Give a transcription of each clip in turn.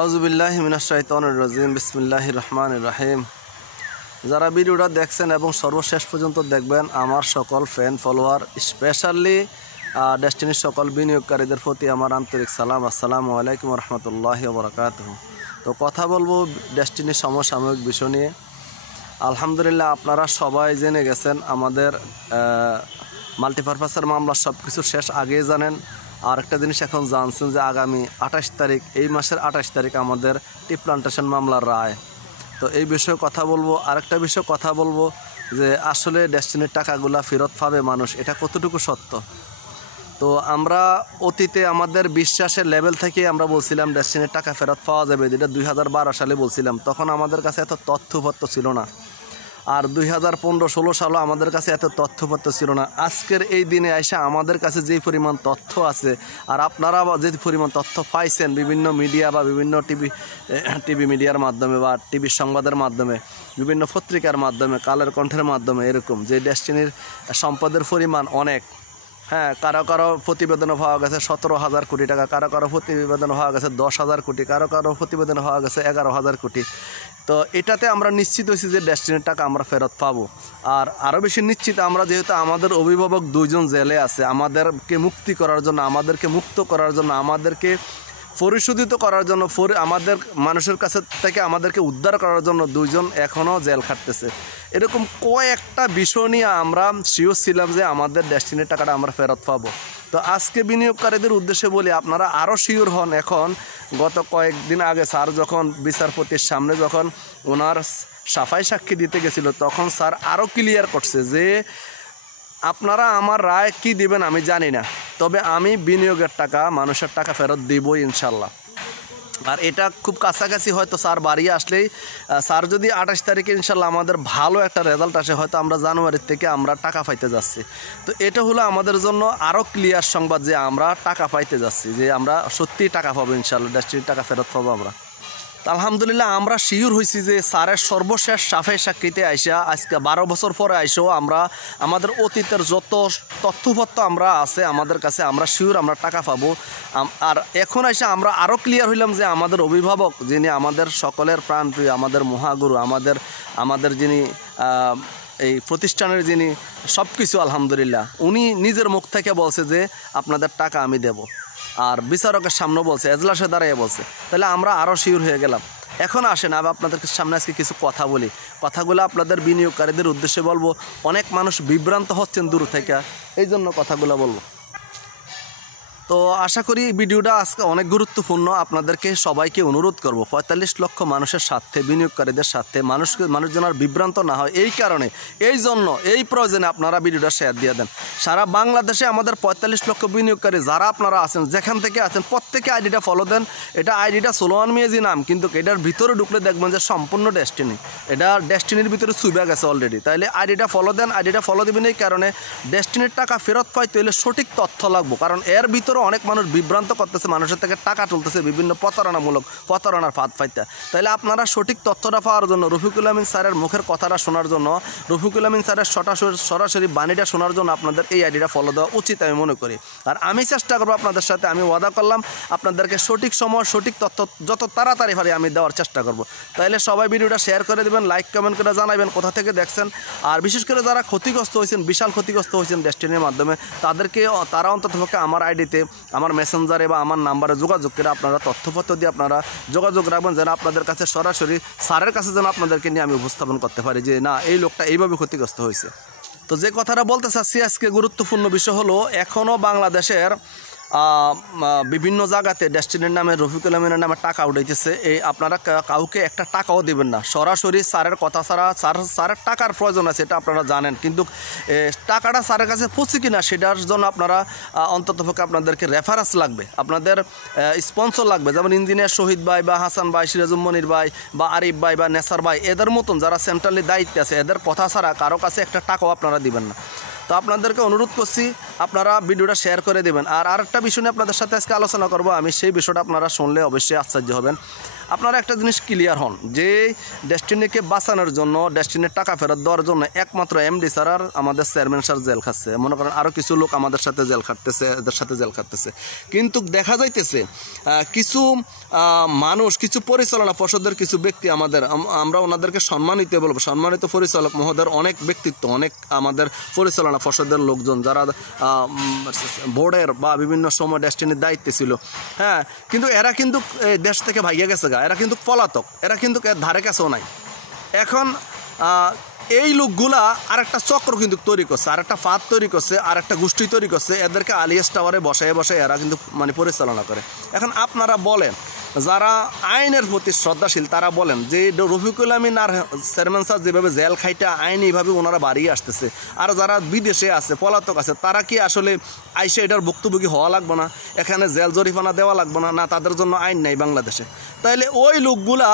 আউযুবিল্লাহি মিনাশ শাইতানির রাজিম বিসমিল্লাহির রহমানির রহিম। যারা ভিডিওটা দেখছেন এবং সর্বশেষ পর্যন্ত দেখবেন, আমার সকল ফ্যান ফলোয়ার, স্পেশালি ডেস্টিনির সকল বিনিয়োগকারীদের প্রতি আমার আন্তরিক সালাম। আসসালামু আলাইকুম রহমতুল্লাহি ওয়া বারাকাতুহু। তো কথা বলবো ডেস্টিনির সমসাময়িক বিষয় নিয়ে। আলহামদুলিল্লাহ, আপনারা সবাই জেনে গেছেন আমাদের মাল্টিপারপাসের মামলা সব কিছু শেষ আগেই জানেন। আর একটা জিনিস এখন জানছেন যে আগামী 28 তারিখ, এই মাসের 28 তারিখ আমাদের টি প্লান্টেশন মামলার রায়। তো এই বিষয়ে কথা বলবো। আরেকটা বিষয়ে কথা বলবো যে আসলে ডেস্টিনির টাকাগুলা ফেরত পাবে মানুষ, এটা কতটুকু সত্য। তো আমরা অতীতে আমাদের বিশ্বাসের লেভেল থেকে আমরা বলছিলাম ডেস্টিনির টাকা ফেরত পাওয়া যাবে, যেটা 2012 সালে বলছিলাম। তখন আমাদের কাছে এত তথ্যপত্র ছিল না। আর 2015-16 সালও আমাদের কাছে এত তথ্যপত্র ছিল না। আজকের এই দিনে এসে আমাদের কাছে যেই পরিমাণ তথ্য আছে, আর আপনারা যে পরিমাণ তথ্য পাইছেন বিভিন্ন মিডিয়া বা বিভিন্ন টিভি মিডিয়ার মাধ্যমে বা টিভির সংবাদের মাধ্যমে, বিভিন্ন পত্রিকার মাধ্যমে, কালের কণ্ঠের মাধ্যমে, এরকম যে ডেস্টিনির সম্পদের পরিমাণ অনেক। হ্যাঁ, কারো কারো প্রতিবেদনে পাওয়া গেছে 17,000 কোটি টাকা, কারো কারো প্রতিবেদনে পাওয়া গেছে 10,000 কোটি, কারো কারো প্রতিবেদনে পাওয়া গেছে 11,000 কোটি। তো এটাতে আমরা নিশ্চিত হয়েছি যে ডেস্টিনির টাকা আমরা ফেরত পাবো। আর আরও বেশি নিশ্চিত আমরা, যেহেতু আমাদের অভিভাবক 2 জন জেলে আছে, আমাদেরকে মুক্তি করার জন্য, আমাদেরকে মুক্ত করার জন্য, আমাদেরকে পরিশোধিত করার জন্য, আমাদের মানুষের কাছে থেকে আমাদেরকে উদ্ধার করার জন্য 2 জন এখনও জেল খাটতেছে। এরকম কয়েকটা বিষয় নিয়ে আমরা শিওর ছিলাম যে আমাদের ডেস্টিনির টাকাটা আমরা ফেরত পাবো। তো আজকে বিনিয়োগকারীদের উদ্দেশ্যে বলি, আপনারা আরও শিওর হন। এখন গত কয়েকদিন আগে স্যার যখন বিচারপতির সামনে যখন ওনার সাফাই সাক্ষী দিতে গেছিল, তখন স্যার আরও ক্লিয়ার করছে যে আপনারা আমার রায় কি দিবেন আমি জানি না, তবে আমি বিনিয়োগের টাকা, মানুষের টাকা ফেরত দিবই ইনশাল্লাহ। আর এটা খুব কাছাকাছি, হয়তো স্যার বাড়ি আসলেই, স্যার যদি 28 তারিখে ইনশাল্লাহ আমাদের ভালো একটা রেজাল্ট আসে, হয়তো আমরা জানুয়ারির থেকে আমরা টাকা পাইতে যাচ্ছি। তো এটা হলো আমাদের জন্য আরও ক্লিয়ার সংবাদ যে আমরা টাকা পাইতে যাচ্ছি, যে আমরা সত্যিই টাকা পাবো ইনশাল্লাহ, ডেস্টিনির টাকা ফেরত পাবো আমরা। আলহামদুলিল্লাহ, আমরা শিওর হয়েছি যে স্যারের সর্বশেষ সাফাই সাক্ষীতে আইসা, আজকে 12 বছর পরে আইসেও আমরা আমাদের অতীতের যত তথ্যপত্র আমরা আছে আমাদের কাছে, আমরা শিওর আমরা টাকা পাবো। আর এখন আইসা আমরা আরও ক্লিয়ার হইলাম যে আমাদের অভিভাবক, যিনি আমাদের সকলের প্রাণপ্রিয়, আমাদের মহাগুরু, আমাদের যিনি এই প্রতিষ্ঠানের যিনি সব কিছু, আলহামদুলিল্লাহ উনি নিজের মুখ থেকে বলছে যে আপনাদের টাকা আমি দেব। আর বিচারকের সামনে বলছে, এজলাসে দাঁড়িয়ে বলছে। তাহলে আমরা আরও শিওর হয়ে গেলাম। এখন আসেন আমি আপনাদের সামনে আজকে কিছু কথা বলি। কথাগুলো আপনাদের বিনিয়োগকারীদের উদ্দেশ্যে বলবো। অনেক মানুষ বিভ্রান্ত হচ্ছেন দূর থেকে, এই জন্য কথাগুলো বলবো। তো আশা করি ভিডিওটা আজকে অনেক গুরুত্বপূর্ণ। আপনাদেরকে সবাইকে অনুরোধ করব, 45 লক্ষ মানুষের স্বার্থে, বিনিয়োগকারীদের স্বার্থে, মানুষ যেন আর বিভ্রান্ত না হয়, এই কারণে, এই জন্য, এই প্রয়োজনে আপনারা ভিডিওটা শেয়ার দিয়ে দেন। সারা বাংলাদেশে আমাদের 45 লক্ষ বিনিয়োগকারী যারা আপনারা আছেন, যেখান থেকে আছেন, প্রত্যেকে আইডিটা ফলো দেন। এটা আইডিটা সোলোয়ান মিয়াজি নাম, কিন্তু এটার ভিতরে ঢুকলে দেখবেন যে সম্পূর্ণ ডেস্টিনি, এটা ডেস্টিনির ভিতরে চুবে গেছে অলরেডি। তাইলে আইডিটা ফলো দেন। আইডিটা ফলো দেবেন এই কারণে, ডেস্টিনির টাকা ফেরত পাইতে হলে সঠিক তথ্য লাগবো। কারণ এর ভিতরে অনেক মানুষ বিভ্রান্ত করতেছে, মানুষের থেকে টাকা তুলতেছে বিভিন্ন প্রতারণার ফাঁদ পাইতে। তাইলে আপনারা সঠিক তথ্যটা পাওয়ার জন্য, রফিকুল আমিন স্যারের মুখের কথাটা শোনার জন্য, রফিকুল আমিন স্যারের সরাসরি বাণীটা শোনার জন্য আপনাদের এই আইডিটা ফলো দেওয়া উচিত আমি মনে করি। আর আমি চেষ্টা করবো আপনাদের সাথে, আমি ওয়াদা করলাম আপনাদেরকে সঠিক সময় সঠিক তথ্য যত তাড়াতাড়ি পারি আমি দেওয়ার চেষ্টা করব। তাইলে সবাই ভিডিওটা শেয়ার করে দেবেন, লাইক কমেন্ট করে জানাবেন কোথা থেকে দেখছেন। আর বিশেষ করে যারা ক্ষতিগ্রস্ত হয়েছেন, বিশাল ক্ষতিগ্রস্ত হয়েছেন ডেস্টিনির মাধ্যমে, তারা অন্ততপক্ষে আমার আইডিতে, আমার মেসেঞ্জারে বা আমার নাম্বারে যোগাযোগ করে আপনারা তথ্যপত্র দিয়ে আপনারা যোগাযোগ রাখবেন, যেন আপনাদের কাছে সরাসরি স্যারের কাছে যেন আপনাদেরকে নিয়ে আমি উপস্থাপন করতে পারি যে না, এই লোকটা এইভাবে ক্ষতিগ্রস্ত হয়েছে। তো যে কথাটা বলতে চাচ্ছি আজকে, গুরুত্বপূর্ণ বিষয় হলো, এখনও বাংলাদেশের বিভিন্ন জায়গাতে ডেস্টিনির নামে, রফিকুল আমিনের নামে টাকা উঠাইতেছে। এই আপনারা কাউকে একটা টাকাও দেবেন না, সরাসরি স্যারের কথা ছাড়া। স্যারের টাকার প্রয়োজন আছে, এটা আপনারা জানেন, কিন্তু টাকাটা স্যারের কাছে পৌঁছে কিনা সেটার জন্য আপনারা অন্ততপক্ষে আপনাদেরকে রেফারেন্স লাগবে, আপনাদের স্পন্সর লাগবে। যেমন ইঞ্জিনিয়ার শহীদ ভাই বা হাসান ভাই, সিরাজুল মনির ভাই বা আরিফ ভাই বা নেসার ভাই, এদের মতন যারা সেন্ট্রালি দায়িত্বে আছে, এদের কথা ছাড়া কারো কাছে একটা টাকাও আপনারা দিবেন না। তো আপনাদেরকে অনুরোধ করছি, আপনারা ভিডিওটা শেয়ার করে দেবেন। আর আরেকটা বিষয় নিয়ে আপনাদের সাথে আজকে আলোচনা করব আমি, সেই বিষয়টা আপনারা শুনলে অবশ্যই আশ্চর্য হবেন। আপনারা একটা জিনিস ক্লিয়ার হন যে ডেস্টিনিকে বাঁচানোর জন্য, ডেস্টিনির টাকা ফেরত দেওয়ার জন্য একমাত্র এমডি স্যার আর আমাদের চেয়ারম্যান স্যার জেল খাচ্ছে। মনে করেন আরও কিছু লোক আমাদের সাথে জেল খাটতেছে, এদের সাথে জেল খাটতেছে, কিন্তু দেখা যাইতেছে কিছু মানুষ, কিছু পরিচালনা পর্ষদের কিছু ব্যক্তি আমরা ওনাদেরকে সম্মানিত বলবো, সম্মানিত পরিচালক মহোদয়ের অনেক ব্যক্তিত্ব, অনেক আমাদের পরিচালনা পর্ষদের লোকজন যারা বোর্ডের বা বিভিন্ন সময় ডেস্টিনির দায়িত্বে ছিল, হ্যাঁ, কিন্তু এরা কিন্তু দেশ থেকে ভাইয়া গেছে গা, এরা কিন্তু পলাতক, এরা কিন্তু ধারে কাছেও নাই। এখন এই লোকগুলা আরেকটা চক্র কিন্তু তৈরি করছে, আরেকটা ফাঁদ তৈরি করছে, আরেকটা গোষ্ঠী তৈরি করছে, এদেরকে আলিয়াস টাওয়ারে বসায় বসায় এরা কিন্তু মানে পরিচালনা করে। এখন আপনারা বলেন, যারা আইনের প্রতি শ্রদ্ধাশীল তারা বলেন যে রফিকুল আমিন আর চেয়ারম্যান স্যার যেভাবে জেল খাইটা আইন এইভাবে ওনারা বাড়িয়ে আসতেছে, আর যারা বিদেশে আছে, পলাতক আছে, তারা কি আসলে আইসে এটার ভুক্তভোগী হওয়া লাগবে না? এখানে জেল জরিমানা দেওয়া লাগবে না? না, তাদের জন্য আইন নেই বাংলাদেশে। তাইলে ওই লোকগুলা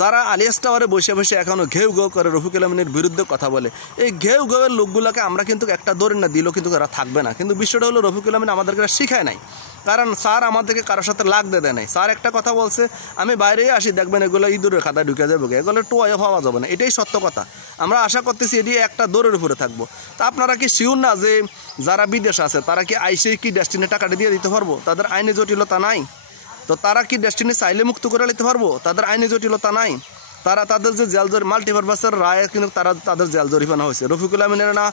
যারা আলিয়াস টাওয়ারে বসে বসে এখনও ঘেউ ঘেউ করে রফিকুল আমিনের বিরুদ্ধে কথা বলে, এই ঘেউ ঘেউয়ের লোকগুলোকে আমরা কিন্তু একটা দৌড় না দিলেও কিন্তু এরা থাকবে না। কিন্তু বিষয়টা হলো রফিকুল আমিন আমাদেরকে শিখায় নাই, কারণ স্যার আমাদেরকে কারোর সাথে লাগতে দেয় নাই। স্যার একটা কথা বলছে, আমি বাইরেই আসি, দেখবেন এগুলো ইঁদুরের খাতায় ঢুকে যাবে, এগুলো টোয়ে পাওয়া যাবে না। এটাই সত্য কথা। আমরা আশা করতেছি এটি একটা দৌড়ের উপরে থাকবো। তা আপনারা কি শিওর না যে যারা বিদেশ আছে তারা কি আইসেই কি ডেস্টিনি টাকাটা দিয়ে দিতে পারবো? তাদের আইনি জটিলতা নাই তো তারা কি ডেস্টিনি চাইলে মুক্ত করে নিতে পারবো? তাদের আইনি জটিলতা নাই। তারা তাদের যে জেল মাল্টিপারপাসের রায় কিন্তু তাদের জেল জরিমানা হয়েছে। রফিকুল আমিনের না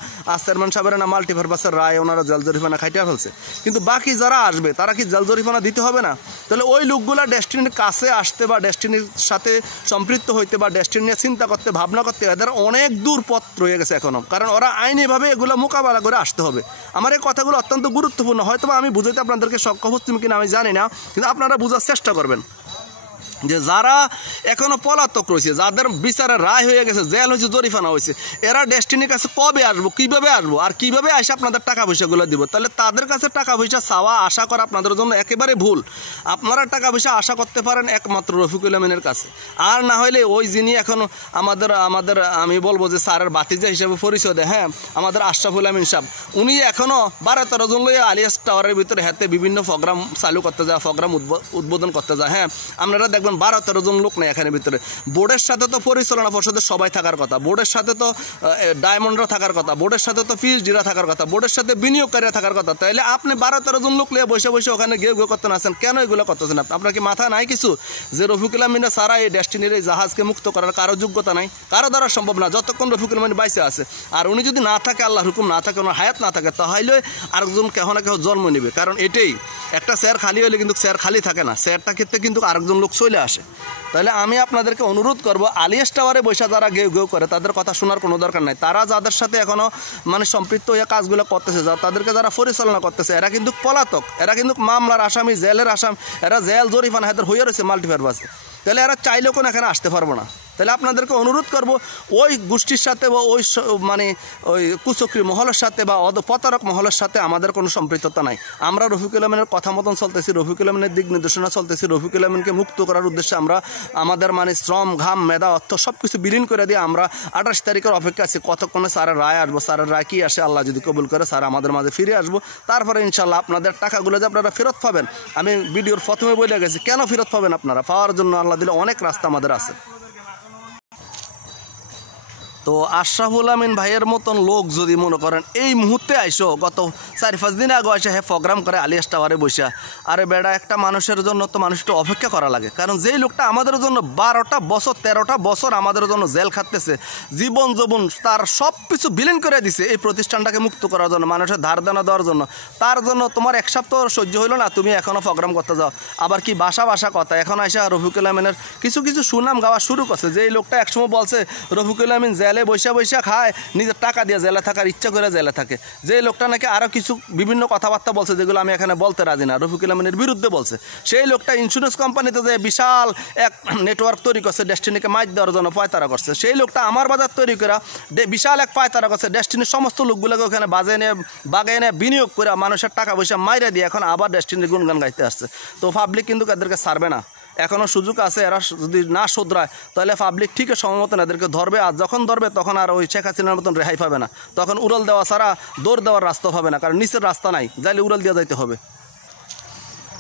চেয়ারম্যান সাহেবের না মাল্টিপারপাসের রায় ওনারা জেল জরিমানা খাইতে ফেলছে, কিন্তু বাকি যারা আসবে তারা কি জেল জরিমানা দিতে হবে না? তাহলে ওই লোকগুলা ডেস্টিনির কাছে আসতে বা ডেস্টিনির সাথে সম্পৃক্ত হইতে বা ডেস্টিনি নিয়ে চিন্তা করতে, ভাবনা করতে এদের অনেক দূর পথ রয়ে গেছে এখনও, কারণ ওরা আইনিভাবে এগুলো মোকাবেলা করে আসতে হবে। আমার এই কথাগুলো অত্যন্ত গুরুত্বপূর্ণ, হয়তো আমি বুঝাইতে আপনাদেরকে সক্ষম হচ্ছি কিনা আমি জানি না, কিন্তু আপনারা বোঝার চেষ্টা করবেন যে যারা এখনো পলাতক রয়েছে, যাদের বিচারের রায় হয়ে গেছে, জেল হয়েছে, জরিমানা হয়েছে, এরা ডেস্টিনির কাছে কবে আসবো, কিভাবে আসবো, আর কিভাবে আসে আপনাদের টাকা পয়সাগুলো দিব? তাহলে তাদের কাছে টাকা পয়সা চাওয়া, আশা করা আপনাদের জন্য একেবারে ভুল। আপনারা টাকা পয়সা আশা করতে পারেন একমাত্র রফিকুল আমিনের কাছে, আর না হলে ওই যিনি এখন আমাদের আমি বলবো যে স্যারের বাতিজা হিসেবে পরিচয় দেয়, হ্যাঁ, আমাদের আশরাফুল আমিন সাহেব, উনি এখনও 12-13 জন লইয়া আলিয়াস টাওয়ারের ভিতরে হাতে বিভিন্ন প্রোগ্রাম চালু করতে যায়, প্রোগ্রাম উদ্বোধন করতে যায়। হ্যাঁ, আপনারা দেখবেন 12-13 জন লোক নেই এখানে ভিতরে। বোর্ডের সাথে তো পরিচালনা পর্ষদের সবাই থাকার কথা, বোর্ডের সাথে তো ডায়মন্ডরা থাকার কথা, বোর্ডের সাথে তো পিএইচডিরা থাকার কথা, বোর্ডের সাথে বিনিয়োগকারীরা থাকার কথা। তাইলে আপনি 12-13 জন লোক নিয়ে বসে বসে ওখানে গেউ গেউ করতে আসেন কেন? এগুলো করতেছেন আপনার কি মাথা নাই কিছু? যে রফিকুল আমিনা সারা এই ডেস্টিনির এই জাহাজকে মুক্ত করার কারো যোগ্যতা নাই, কারো দ্বারা সম্ভব না যতক্ষণ রফিকুল আমিন বাইসে আছে। আর উনি যদি না থাকে, আল্লাহর হুকুম না থাকে, ওনার হায়াত না থাকে, তাহলে আরেকজন কেহ না কেহ জন্ম নেবে। কারণ এটাই, একটা চেয়ার খালি হলে কিন্তু চেয়ার খালি থাকে না, চেয়ারটা ক্ষেত্রে কিন্তু আরেকজন লোক চলে আসে। তাহলে আমি আপনাদেরকে অনুরোধ করব, আলিয়াস টাওয়ারে বসে যারা গেউ গেউ করে তাদের কথা শোনার কোনো দরকার নাই। তারা যাদের সাথে এখনও মানে সম্পৃক্ত হয়ে কাজগুলো করতেছে, তাদেরকে যারা পরিচালনা করতেছে, এরা কিন্তু পলাতক, এরা কিন্তু মামলার আসামি, জেলের আসামি, এরা জেল জরিমানা হাতের হয়ে রয়েছে মাল্টিপারপাসে। তাহলে এরা চাইলেও কোনো এখানে আসতে পারবো না। তাহলে আপনাদেরকে অনুরোধ করব, ওই গোষ্ঠীর সাথে বা ওই মানে ওই কুচক্রী মহলের সাথে বা প্রতারক মহলের সাথে আমাদের কোনো সম্পৃক্ততা নাই। আমরা রফিকুল আমিনের কথা মতন চলতেছি, রফিকুল আমিনের দিক নির্দেশনা চলতেছি, রফিকুল আমিনকে মুক্ত করার উদ্দেশ্যে আমরা আমাদের মানে শ্রম, ঘাম, মেধা, অর্থ সব কিছু বিলীন করে দিয়ে আমরা 28 তারিখের অপেক্ষা আছি। কতক্ষণে স্যারের রায় আসবো, স্যারের রায় কী আসে, আল্লাহ যদি কবুল করে স্যার আমাদের মাঝে ফিরে আসবো, তারপরে ইনশাল্লাহ আপনাদের টাকাগুলো যে আপনারা ফেরত পাবেন। আমি ভিডিওর প্রথমে বলে গেছি কেন ফেরত পাবেন আপনারা, পাওয়ার জন্য আল্লাহ দিলে অনেক রাস্তা আমাদের আছে। তো আশরাফুল আমিন ভাইয়ের মতন লোক যদি মনে করেন এই মুহূর্তে আইসো, গত 4-5 দিন আগে আইসা হ্যাঁ প্রোগ্রাম করে আলিয়াস টাওয়ারে বসা, আরে বেড়া, একটা মানুষের জন্য তো মানুষটা অপেক্ষা করা লাগে। কারণ যেই লোকটা আমাদের জন্য 12টা বছর 13টা বছর আমাদের জন্য জেল খাটতেছে, জীবন যৌবন তার সব কিছু বিলীন করে দিছে এই প্রতিষ্ঠানটাকে মুক্ত করার জন্য, মানুষের ধার দানা দেওয়ার জন্য, তার জন্য তোমার এক সপ্তাহ সহ্য হইল না, তুমি এখনও প্রোগ্রাম করতে যাও। আবার কি ভাষা কথা, এখন আইসা রফিকুল আমিনের কিছু কিছু সুনাম গাওয়া শুরু করছে। যেই লোকটা একসময় বলছে রফিকুল আমিন জেলে বৈশা বৈশা খায়, নিজের টাকা দিয়ে জেলে থাকার ইচ্ছা করে জেলে থাকে, যে লোকটা নাকি আরও কিছু বিভিন্ন কথাবার্তা বলছে যেগুলো আমি এখানে বলতে রাজি না, রফিকুল আমিনের বিরুদ্ধে বলছে। সেই লোকটা ইন্স্যুরেন্স কোম্পানিতে যে বিশাল এক নেটওয়ার্ক তৈরি করছে ডেস্টিনিকে মাইর দেওয়ার জন্য, পায়তারা করছে। সেই লোকটা আমার বাজার তৈরি করা বিশাল এক পায়তারা করছে, ডেস্টিনির সমস্ত লোকগুলোকে ওখানে বাগে এনে বিনিয়োগ করে মানুষের টাকা পয়সা মাইরে দিয়ে এখন আবার ডেস্টিনির গুণগান গাইতে আসছে। তো পাবলিক কিন্তু এদেরকে ছাড়বে না, এখনও সুযোগ আছে, এরা যদি না শুধরায় তাহলে পাবলিক ঠিকই সময় মতন এদেরকে ধরবে, আর যখন ধরবে তখন আর ওই শেখ হাসিনার মতন রেহাই পাবে না, তখন উড়াল দেওয়া ছাড়া দৌড় দেওয়ার রাস্তা হবে না, কারণ নিচের রাস্তা নাই, যাইলে উড়াল দিয়ে যাইতে হবে।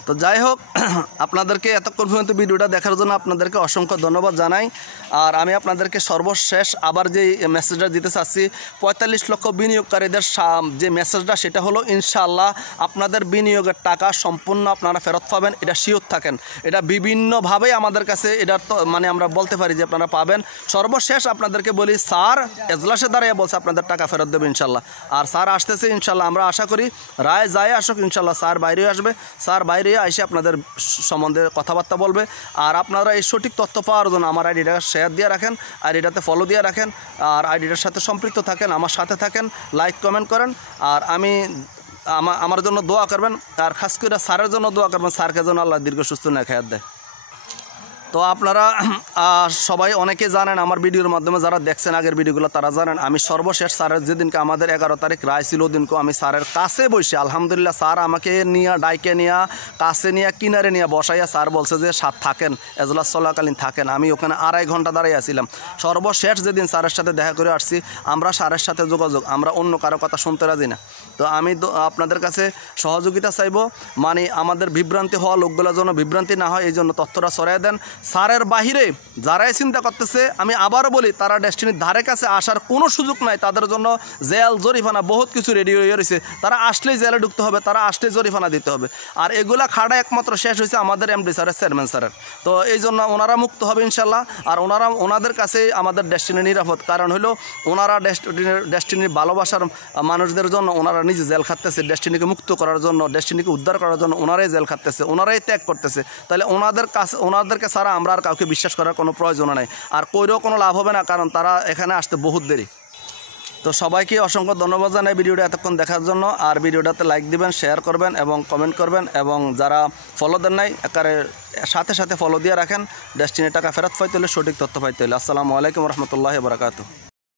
তো যাই হোক, আপনাদেরকে এতক্ষণ পর্যন্ত ভিডিওটা দেখার জন্য আপনাদেরকে অসংখ্য ধন্যবাদ জানাই। আর আমি আপনাদেরকে সর্বশেষ আবার যে মেসেজটা দিতে চাচ্ছি, 45 লক্ষ বিনিয়োগকারীদের যে মেসেজটা, সেটা হলো ইনশাআল্লাহ আপনাদের বিনিয়োগের টাকা সম্পূর্ণ আপনারা ফেরত পাবেন, এটা শিওর থাকেন। এটা বিভিন্নভাবেই আমাদের কাছে এটা মানে আমরা বলতে পারি যে আপনারা পাবেন। সর্বশেষ আপনাদেরকে বলি, স্যার এজলাসে দাঁড়িয়ে বলছে আপনাদের টাকা ফেরত দেবে ইনশাআল্লাহ। আর স্যার আসতেছে ইনশাআল্লাহ, আমরা আশা করি রায় যায় আসুক ইনশাআল্লাহ, স্যার বাইরে আসবে, স্যার বাইরে এসে আপনাদের সম্বন্ধে কথাবার্তা বলবে। আর আপনারা এই সঠিক তথ্য পাওয়ার জন্য আমার আইডিটা শেয়ার দিয়ে রাখেন, আইডিটাতে ফলো দিয়ে রাখেন, আর আইডিটার সাথে সম্পৃক্ত থাকেন, আমার সাথে থাকেন, লাইক কমেন্ট করেন। আর আমার জন্য দোয়া করবেন, আর খাস করে স্যারের জন্য দোয়া করবেন, স্যারকে যেন আল্লাহ দীর্ঘ সুস্থ নেখায়াত দেয়। তো আপনারা সবাই অনেকে জানেন, আমার ভিডিওর মাধ্যমে যারা দেখছেন আগের ভিডিওগুলো তারা জানেন, আমি সর্বশেষ স্যারের যেদিনকে আমাদের 11 তারিখ রায় ছিল, ওদিনকে আমি স্যারের কাছে বসে আলহামদুলিল্লাহ, স্যার আমাকে নিয়ে ডাইকে নিয়ে কাছে নিয়ে কিনারে নিয়ে বসাইয়া স্যার বলছে যে স্যার থাকেন, এজলাস চলাকালীন থাকেন। আমি ওখানে 2.5 ঘন্টা দাঁড়িয়ে আছিলাম। সর্বশেষ যেদিন স্যারের সাথে দেখা করে আসছি, আমরা স্যারের সাথে যোগাযোগ, আমরা অন্য কারো কথা শুনতে রাজি না। তো আমি আপনাদের কাছে সহযোগিতা চাইব, মানে আমাদের বিভ্রান্তি হওয়া লোকগুলোর জন্য বিভ্রান্তি না হয়, এই জন্য তথ্যটা ছড়াই দেন। স্যারের বাহিরে যারাই চিন্তা করতেছে, আমি আবারও বলি, তারা ডেস্টিনির ধারে কাছে আসার কোনো সুযোগ নাই, তাদের জন্য জেল জরিফানা বহুত কিছু রেডি হয়ে রয়েছে। তারা আসলেই জেলে ঢুকতে হবে, তারা আসলেই জরিফানা দিতে হবে। আর এগুলা খাড়া একমাত্র শেষ হয়েছে আমাদের এমডি স্যারের, চেয়ারম্যান স্যারের। তো এই জন্য ওনারা মুক্ত হবে ইনশাল্লাহ। আর ওনাদের কাছে আমাদের ডেস্টিনি নিরাপদ, কারণ হলো ওনারা ডেস্টিনির ভালোবাসার মানুষদের জন্য ওনারা নিজে জেল খাটতেছে, ডেস্টিনিকে মুক্ত করার জন্য, ডেস্টিনিকে উদ্ধার করার জন্য ওনারাই জেল খাটতেছে, ওনারাই ত্যাগ করতেছে। তাহলে ওনাদেরকে ছাড়া আমরা আর কাউকে বিশ্বাস করার কোনো প্রয়োজন নেই, আর কইরেও কোনো লাভ হবে না, কারণ তারা এখানে আসতে বহুত দেরি। তো সবাইকে অসংখ্য ধন্যবাদ জানাই ভিডিওটা এতক্ষণ দেখার জন্য। আর ভিডিওটাতে লাইক দিবেন, শেয়ার করবেন এবং কমেন্ট করবেন, এবং যারা ফলো দেন নাই একারে সাথে সাথে ফলো দিয়ে রাখেন, ডেস্টিনি টাকা ফেরত পাইতে হলে, সঠিক তথ্য পাইতে হলে। আসসালামু আলাইকুম রহমতুল্লাহি ওয়া বারাকাতুহু।